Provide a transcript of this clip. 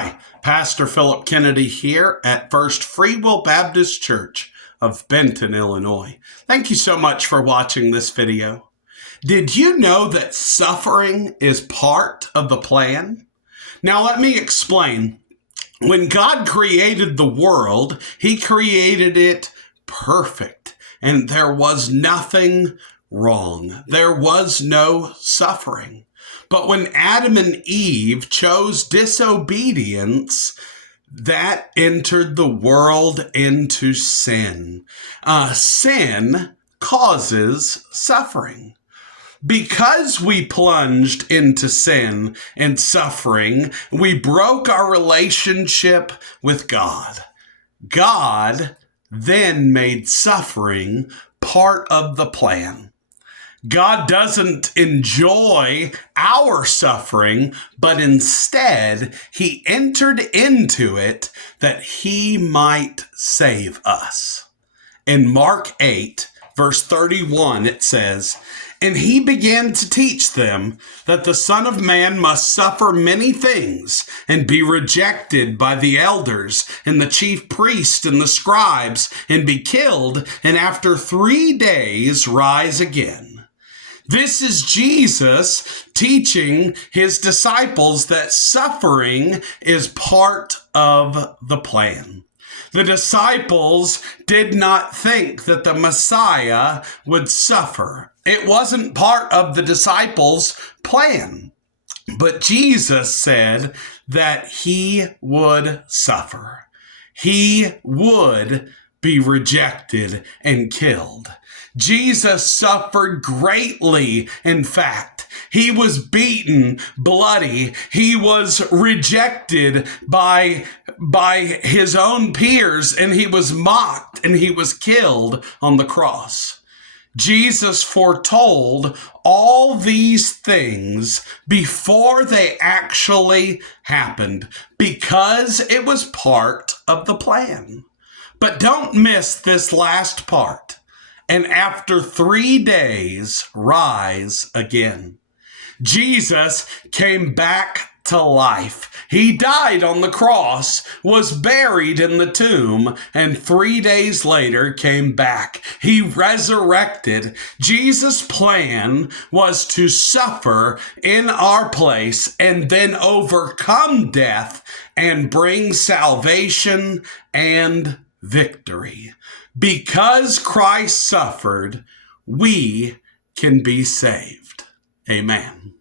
Hi, Pastor Phillip Kennedy here at First Free Will Baptist Church of Benton, Illinois. Thank you so much for watching this video. Did you know that suffering is part of the plan? Now let me explain. When God created the world, He created it perfect, and there was nothing wrong. There was no suffering. But when Adam and Eve chose disobedience, that entered the world into sin. Sin causes suffering. Because we plunged into sin and suffering, we broke our relationship with God. God then made suffering part of the plan. God doesn't enjoy our suffering, but instead He entered into it that He might save us. In Mark 8, verse 31, it says, "And He began to teach them that the Son of Man must suffer many things and be rejected by the elders and the chief priests and the scribes and be killed, and after 3 days rise again." This is Jesus teaching His disciples that suffering is part of the plan. The disciples did not think that the Messiah would suffer. It wasn't part of the disciples' plan. But Jesus said that He would suffer. He would be rejected and killed. Jesus suffered greatly. In fact, He was beaten, bloody. He was rejected by His own peers, and He was mocked, and He was killed on the cross. Jesus foretold all these things before they actually happened because it was part of the plan. But don't miss this last part. And after 3 days, rise again. Jesus came back to life. He died on the cross, was buried in the tomb, and 3 days later came back. He resurrected. Jesus' plan was to suffer in our place and then overcome death and bring salvation and victory. Because Christ suffered, we can be saved. Amen.